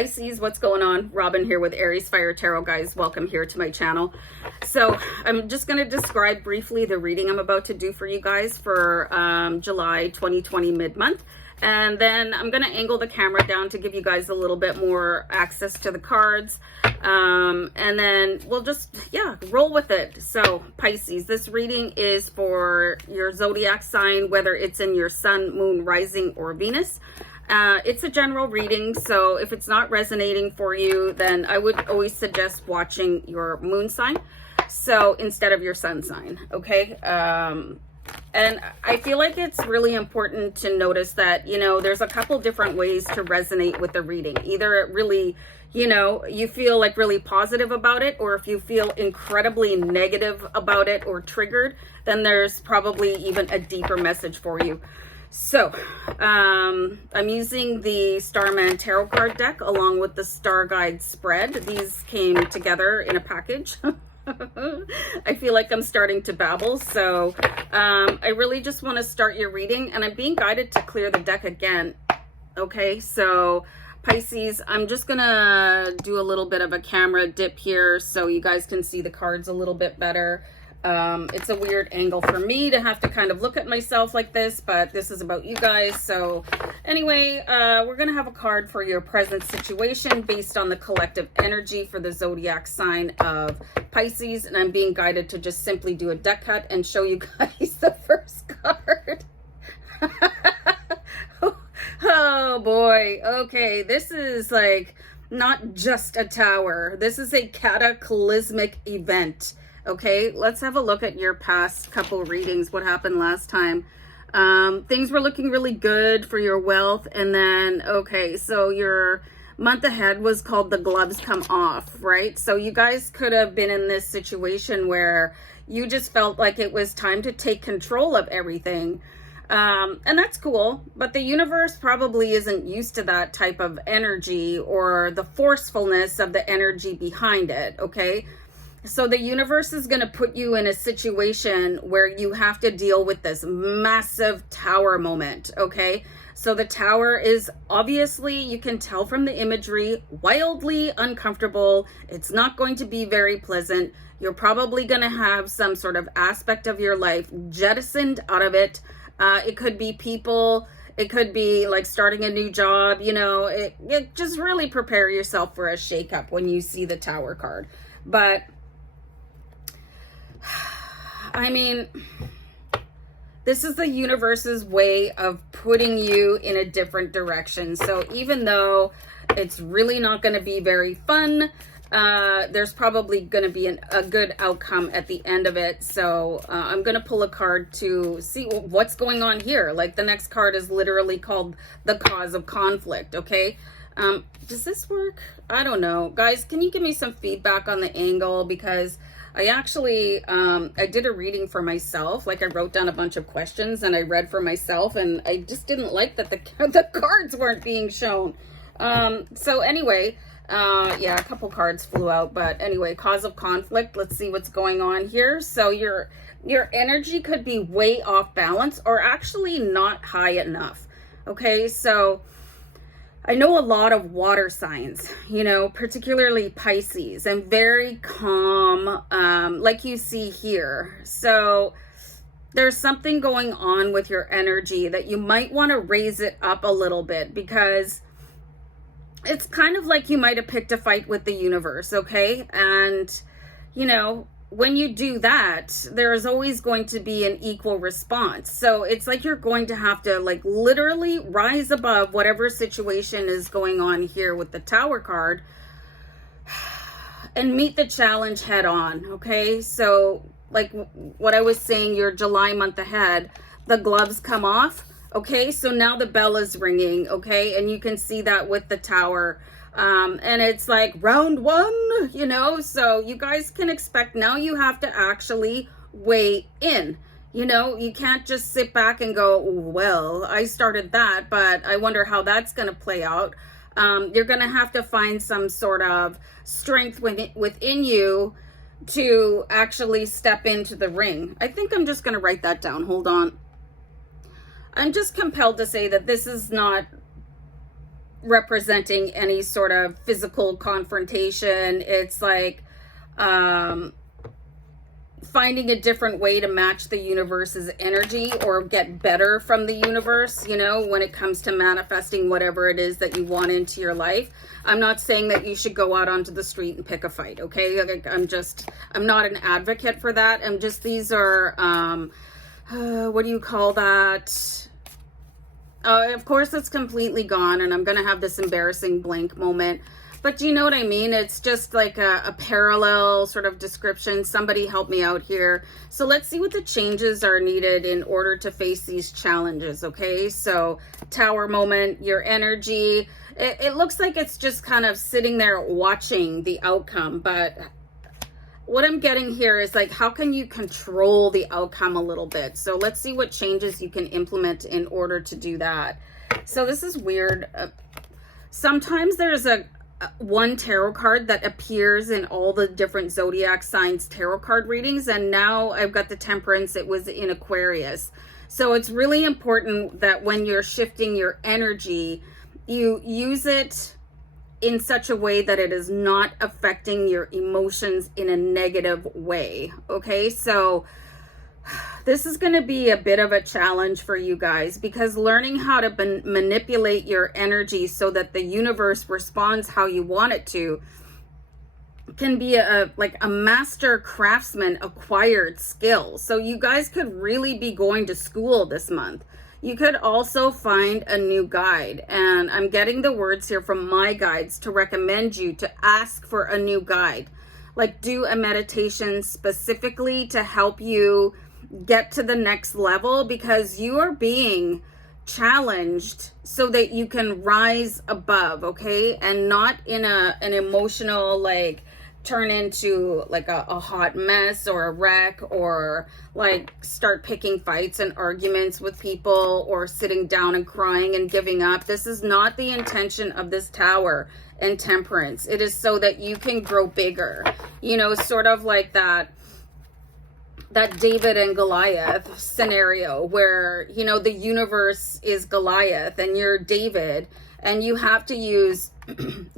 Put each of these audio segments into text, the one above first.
Pisces, what's going on? Robin here with AriesFireTarot, guys. Welcome here to my channel. So I'm just going to describe briefly the reading I'm about to do for you guys for July 2020 mid-month. And then I'm going to angle the camera down to give you guys a little bit more access to the cards. And then we'll just, roll with it. So Pisces, this reading is for your zodiac sign, whether it's in your sun, moon, rising, or Venus. It's a general reading, so if it's not resonating for you, then I would always suggest watching your moon sign, so instead of your sun sign, okay? And I feel like it's really important to notice that, you know, there's a couple different ways to resonate with the reading. Either it really, you know, you feel like really positive about it, or if you feel incredibly negative about it or triggered, then there's probably even a deeper message for you. So, I'm using the Starman tarot card deck along with the Starguide spread. These came together in a package. I feel like I'm starting to babble, so I really just want to start your reading, and I'm being guided to clear the deck again. Okay, so Pisces, I'm just gonna do a little bit of a camera dip here so you guys can see the cards a little bit better. It's a weird angle for me to have to kind of look at myself like this, but this is about you guys. So anyway, we're going to have a card for your present situation based on the collective energy for the zodiac sign of Pisces. And I'm being guided to just simply do a deck cut and show you guys the first card. Oh boy. Okay. This is like not just a tower. This is a cataclysmic event. Okay, let's have a look at your past couple readings. What happened last time? Things were looking really good for your wealth. And then, okay, so your month ahead was called The Gloves Come Off, right? So you guys could have been in this situation where you just felt like it was time to take control of everything. And that's cool, but the universe probably isn't used to that type of energy or the forcefulness of the energy behind it, okay? So the universe is going to put you in a situation where you have to deal with this massive tower moment, okay? So the tower is obviously, you can tell from the imagery, wildly uncomfortable. It's not going to be very pleasant. You're probably going to have some sort of aspect of your life jettisoned out of it. It could be people. It could be like starting a new job. You know, it just really prepare yourself for a shakeup when you see the tower card. But I mean, this is the universe's way of putting you in a different direction. So even though it's really not going to be very fun, there's probably going to be a good outcome at the end of it. So I'm going to pull a card to see what's going on here. Like the next card is literally called The Cause of Conflict, okay? Does this work? I don't know. Guys, can you give me some feedback on the angle? Because I actually, I did a reading for myself. Like I wrote down a bunch of questions and I read for myself, and I just didn't like that the cards weren't being shown. So anyway, yeah, a couple cards flew out, but anyway, cause of conflict. Let's see what's going on here. So your energy could be way off balance or actually not high enough. Okay. So I know a lot of water signs, you know, particularly Pisces, and very calm, like you see here. So there's something going on with your energy that you might want to raise it up a little bit, because it's kind of like you might have picked a fight with the universe, okay? And, you know, when you do that, there's always going to be an equal response. So it's like you're going to have to like literally rise above whatever situation is going on here with the Tower card and meet the challenge head on, okay? So like what I was saying, your July month ahead, the gloves come off, okay? So now the bell is ringing, okay? And you can see that with the Tower. And it's like round one, you know, so you guys can expect now you have to actually weigh in. You know, you can't just sit back and go, well, I started that, but I wonder how that's going to play out. You're going to have to find some sort of strength within you to actually step into the ring. I think I'm just going to write that down. Hold on. I'm just compelled to say that this is not representing any sort of physical confrontation. It's like finding a different way to match the universe's energy or get better from the universe, you know, when it comes to manifesting whatever it is that you want into your life. I'm not saying that you should go out onto the street and pick a fight, okay? Like, I'm not an advocate for that. These are, what do you call that? Of course, it's completely gone, and I'm going to have this embarrassing blank moment. But do you know what I mean? It's just like a parallel sort of description. Somebody help me out here. So let's see what the changes are needed in order to face these challenges, okay? So Tower moment, your energy. It looks like it's just kind of sitting there watching the outcome. But what I'm getting here is like, how can you control the outcome a little bit? So let's see what changes you can implement in order to do that. So this is weird. Sometimes there's one tarot card that appears in all the different zodiac signs tarot card readings, and now I've got the Temperance. It was in Aquarius. So it's really important that when you're shifting your energy, you use it in such a way that it is not affecting your emotions in a negative way. Okay, so this is going to be a bit of a challenge for you guys, because learning how to manipulate your energy so that the universe responds how you want it to can be like a master craftsman acquired skill. So you guys could really be going to school this month. You could also find a new guide, and I'm getting the words here from my guides to recommend you to ask for a new guide. Like, do a meditation specifically to help you get to the next level, because you are being challenged so that you can rise above, okay? And not in an emotional, like, turn into like a hot mess or a wreck, or like start picking fights and arguments with people, or sitting down and crying and giving up. This is not the intention of this Tower and Temperance. It is so that you can grow bigger, you know, sort of like that David and Goliath scenario where, you know, the universe is Goliath and you're David, and you have to use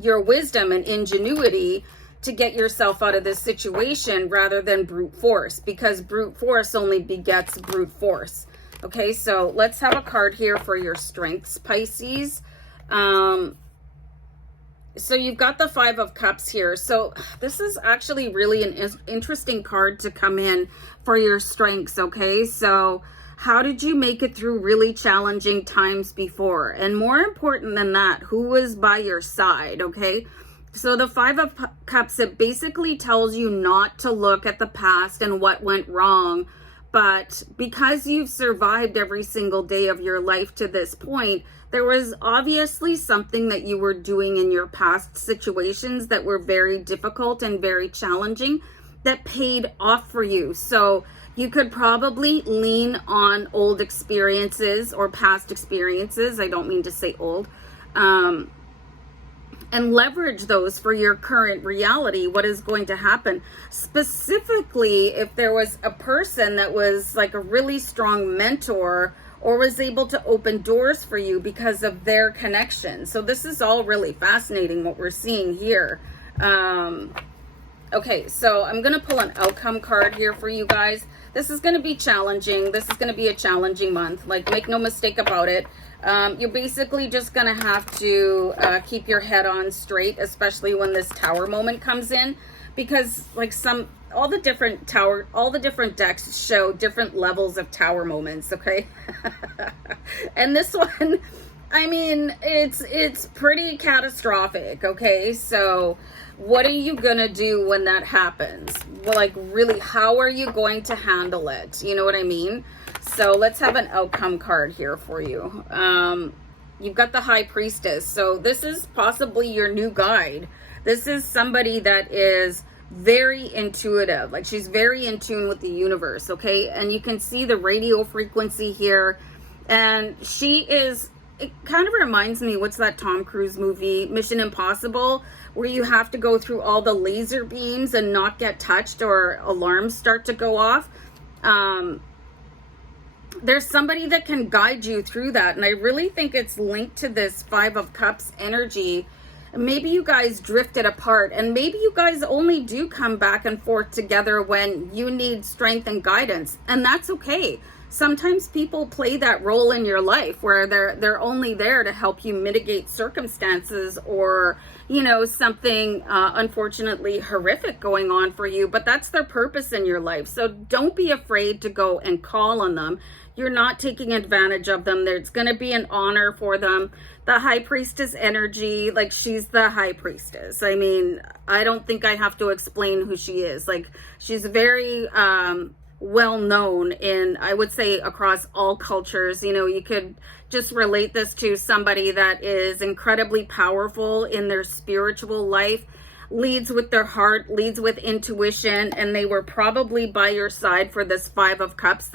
your wisdom and ingenuity to get yourself out of this situation rather than brute force, because brute force only begets brute force. Okay, so let's have a card here for your strengths, Pisces. So you've got the Five of Cups here. So this is actually really an interesting card to come in for your strengths, okay? So how did you make it through really challenging times before? And more important than that, who was by your side, okay? So the Five of Cups, it basically tells you not to look at the past and what went wrong, but because you've survived every single day of your life to this point, there was obviously something that you were doing in your past situations that were very difficult and very challenging that paid off for you. So you could probably lean on old experiences or past experiences. I don't mean to say old. And leverage those for your current reality, what is going to happen. Specifically, if there was a person that was like a really strong mentor or was able to open doors for you because of their connection. So this is all really fascinating what we're seeing here. Okay, so I'm going to pull an outcome card here for you guys. This is going to be challenging. This is going to be a challenging month. Like, make no mistake about it. You're basically just going to have to keep your head on straight, especially when this Tower moment comes in, because like all the different decks show different levels of Tower moments, okay? And this one, I mean, it's pretty catastrophic, okay? So what are you gonna do when that happens? Well, like, really, how are you going to handle it? You know what I mean? So let's have an outcome card here for you. You've got the High Priestess. So this is possibly your new guide. This is somebody that is very intuitive. Like, she's very in tune with the universe, okay? And you can see the radio frequency here. And it kind of reminds me, what's that Tom Cruise movie, Mission Impossible, where you have to go through all the laser beams and not get touched or alarms start to go off. there's somebody that can guide you through that. And I really think it's linked to this Five of Cups energy. Maybe you guys drifted apart, and maybe you guys only do come back and forth together when you need strength and guidance, and that's okay. Sometimes people play that role in your life where they're only there to help you mitigate circumstances, or you know, something unfortunately horrific going on for you, but that's their purpose in your life. So don't be afraid to go and call on them. You're not taking advantage of them. There's going to be an honor for them. The High Priestess energy, like, she's the High Priestess. I mean, I don't think I have to explain who she is. Like, she's very well known in, I would say, across all cultures. You know, you could just relate this to somebody that is incredibly powerful in their spiritual life, leads with their heart, leads with intuition, and they were probably by your side for this Five of Cups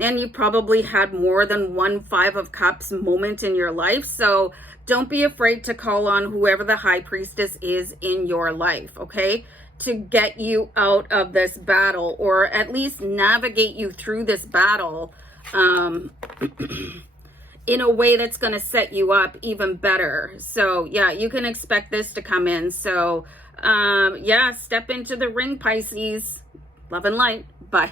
and you probably had more than one Five of Cups moment in your life. So don't be afraid to call on whoever the High Priestess is in your life, okay? To get you out of this battle, or at least navigate you through this battle in a way that's going to set you up even better. So yeah, you can expect this to come in. So yeah, step into the ring, Pisces. Love and light. Bye.